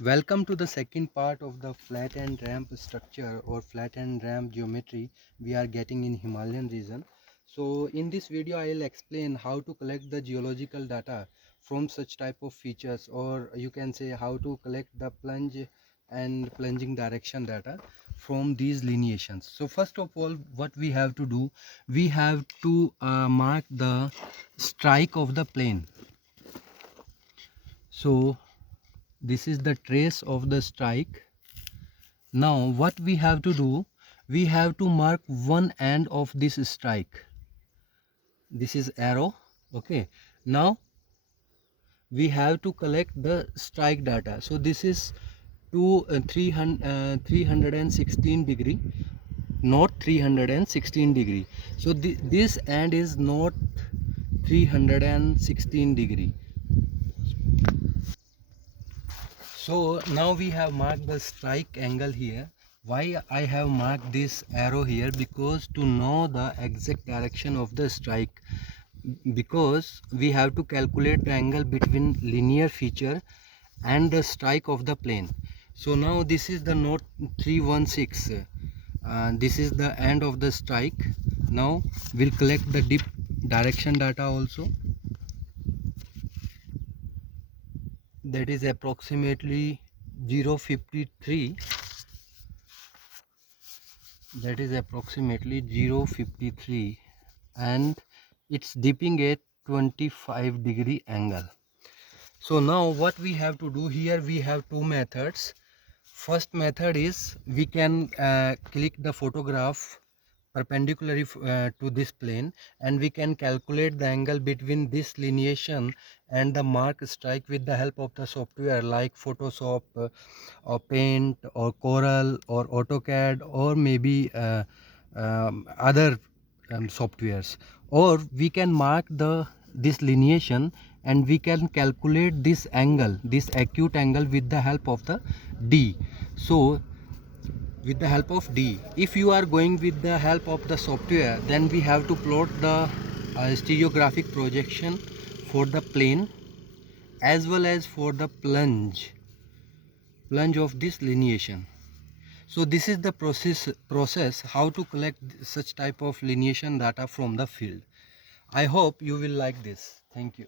Welcome to the second part of the flat end ramp structure or flat end ramp geometry we are getting in Himalayan region. So in this video I will explain how to collect the geological data from such type of features, or you can say how to collect the plunge and plunging direction data from these lineations. So first of all, what we have to do, we have to mark the strike of the plane. So this is the trace of the strike. Now what we have to do, we have to mark one end of this strike. This is arrow. Okay, now we have to collect the strike data. So this is to 316 degree, not 316 degree. So this end is not 316 degree. So now we have marked the strike angle here. Why I have marked this arrow here? Because to know the exact direction of the strike, because we have to calculate the angle between linear feature and the strike of the plane. So now this is the note 316. This is the end of the strike. Now we'll collect the dip direction data also. That is approximately 0.53. That is approximately 0.53, and it's dipping at 25 degree angle. So now what we have to do here, we have two methods. First method is we can click the photograph perpendicularly to this plane, and we can calculate the angle between this lineation and the mark strike with the help of the software like Photoshop or Paint or Corel or AutoCAD, or maybe other softwares. Or we can mark this lineation and we can calculate this angle, this acute angle, with the help of the D. So with the help of D, if you are going with the help of the software, then we have to plot the stereographic projection for the plane as well as for the plunge of this lineation. So this is the process how to collect such type of lineation data from the field. I hope you will like this. Thank you.